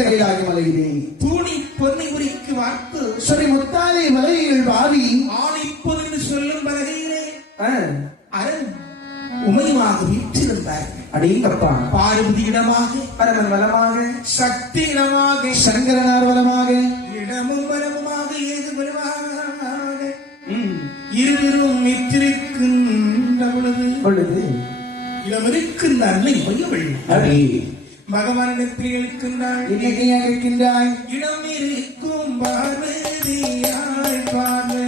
கைலாய மலையிலே. தூணி பொன்னை உரிக்கு வார்த்து ஸ்ரீ முத்தாலை மலையில் பாவி ஆணிப்பது என்று சொல்லும் பலகையிலே. அரண் உமையுமாக வீற்றிருந்தார். அடேங்கப்பா பார்வதி இடமாக. பரமன் வளமாக. சக்தி இடமாக. சங்கரனார் வளமாக. இடமும் பலமுமாக ஏது ம், இருவரும் நித்திருக்கின்ற பொழுது பொழுது. இடமிருக்கின்ற அன்னை பகவானிடத்தில் இருக்கின்றாள் இன்னைக்கையாக இருக்கின்றாய் இடம் இருக்கும் பார்வதியாய் பார்வதியாய்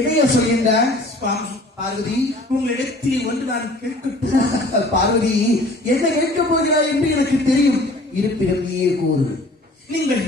இணைய சொல்கின்ற சுவாமி பார்வதி உங்களிடத்தில் ஒன்று நான் கேட்கட்டும் பார்வதி என்ன கேட்கப் போகிறாய் என்று எனக்கு தெரியும். இருப்பிடம் நீயே கூறு. நீங்கள்